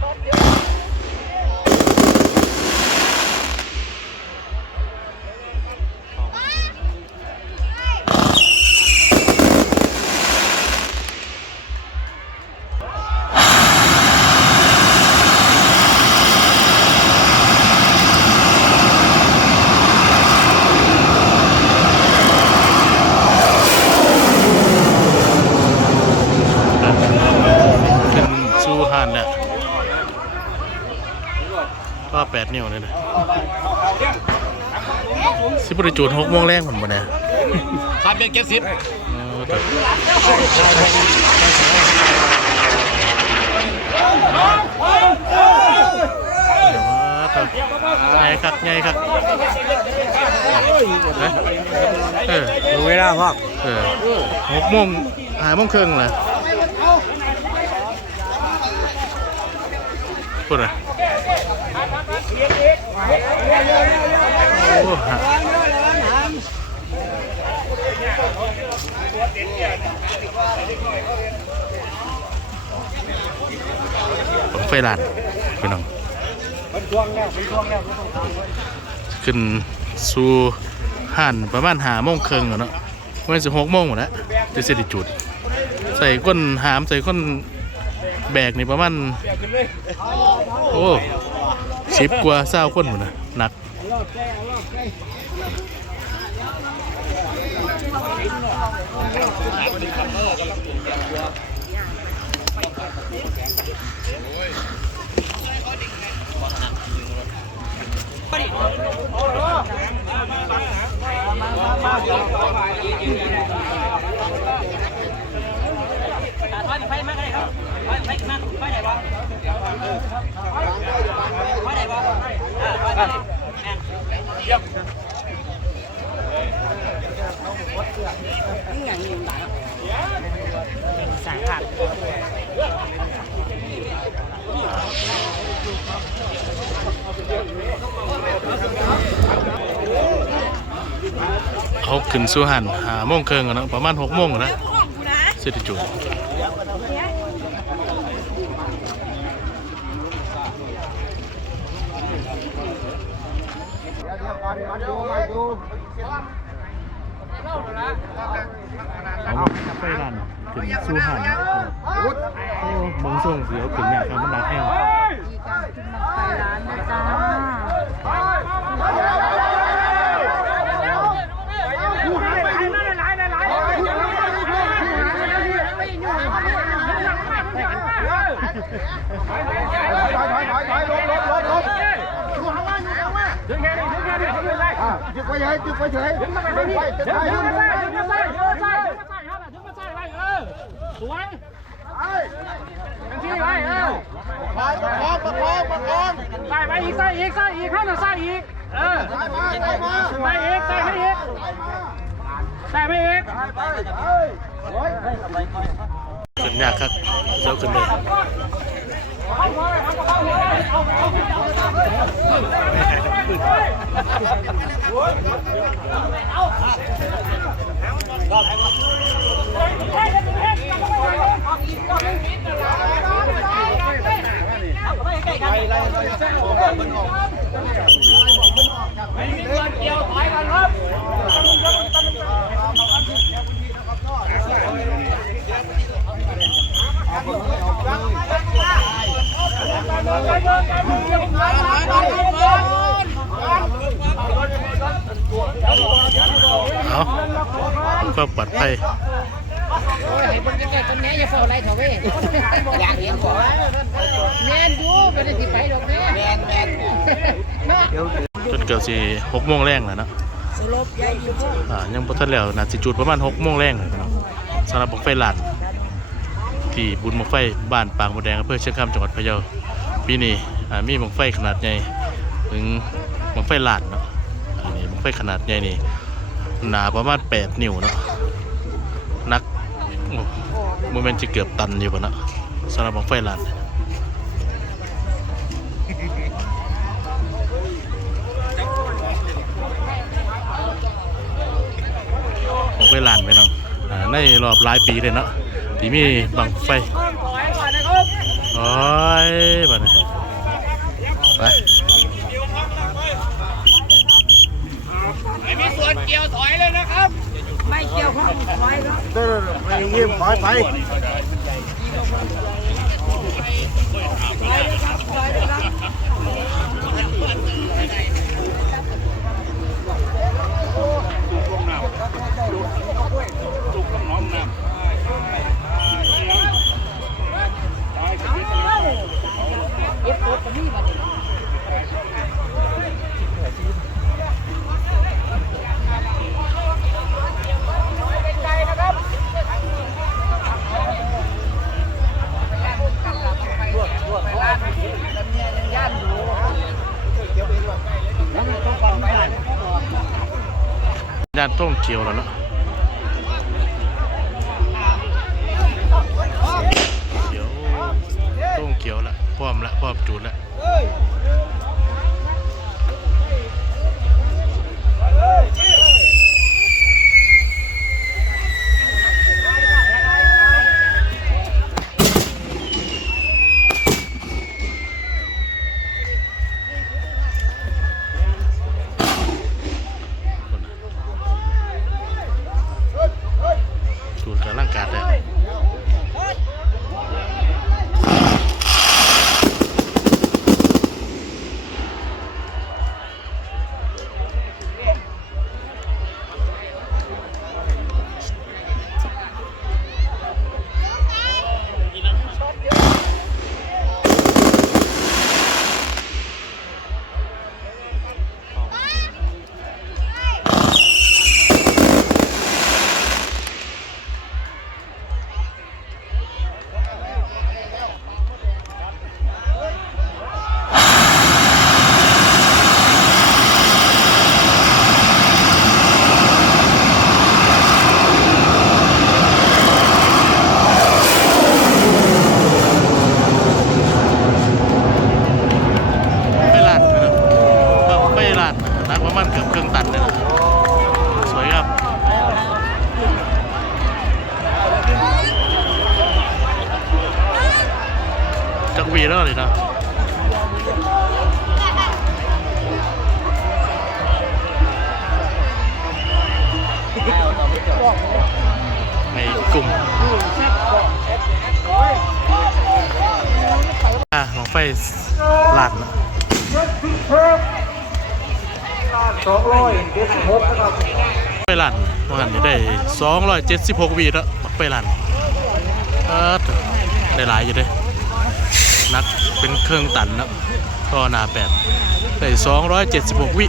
ขึ้ ป้าแปดนิ้วเลยนะสิบริจูดหกโมงแรงผมบ่เนี่ยครับเป็นเก็ตสิบเออแต่เดี๋ยวว่าแต่ไงครับไงครับเอ๊ะเออดูเวลาพ่อเออหกโมงหาโมงครึ่งเลย พูดอะไรโอ้ฮะผมไฟลานพี่น้องขึ้นสู่ห่านประมาณหาโมงครึ่งแล้วเนาะวันสิบหกโมงหมดแล้วจะเสร็จจุด ใส่ก้นหามใส่ก้น แบกนี่ประมาณโอ้สิบกว่าเศร้าคนหมดนะหนักไฟมากเลยครับไฟไฟมากไฟไหนวะไฟไหนวะอ่าไฟไหนสายขาด เขาขึ้นสู่หันหาโมงครึ่งแล้วเนาะประมาณหกโมงแล้วนะเสร็จจุดเอาไฟรันขึ้นสู้หันโอ้เมืองส่งเสียวขึ้นอยากทำมันดักแห้ง ไปร้านนะจ๊ะ จุดไปเฉยจุดไปเฉยดึงไปจะไปด้ดึงไปประคองประคองประคองใส่ไปอีกใส่อีกใส่อีกเข้าหน่อยใส่อีกเออได้มาได้มาใส่อีกใส่ให้อีกใส่ไปอีกขึ้นยากครับเจ้าขึ้นเลย เอา ก็ปลอดภัยให้คนใกล้ๆคนนี้อย่าเฝ้าไรเถอะเว้ยอยากเห็นบ่แม่นอยู่บ่ได้สิไปดอกแม่แม่นแม่นเนาะจนเกือบสิหกโมงแรงแล้วเนาะอ่ายังพอทันแล้วน่าสิจุดประมาณหกโมงแรงเลยเนาะสำหรับบังไฟลานที่บุญบังไฟบ้านปางมดแดงอำเภอเชียงคำจังหวัดพะเยาปีนี้อ่ามีบังไฟขนาดใหญ่ถึงบังไฟลานเนาะอันนี้บังไฟขนาดใหญ่นี่หนาประมาณแปดนิ้วเนาะห นักโมเมนต์จะเกือบตันอยู่ปะนะสำหรับบังไฟลานผมไปลานไปน้องในรอบหลายปีเลยเนาะที่มีบังไฟอ๋ออยบัดนี้ไปไม่มีส่วนเกี่ยวถอยเลยนะครับ ไม่เกี่ยวข้องไว้แล้วเด้อไม่ยิ้มไปไปเย่านต้งเขียวแล้วเนาะเขียวต้งเขียวละพร้อมละพร้อมจุดละ กลุ่มอะลองไฟลาดเนะสองร้อยเจ็ดสิบหกนะครับไปลันว่าหันนี่ได้276วีแล้วบักไปลันเออได้หลายอยู่เด้นักเป็นเครื่องตันนะต่อนาแปดได้276วิ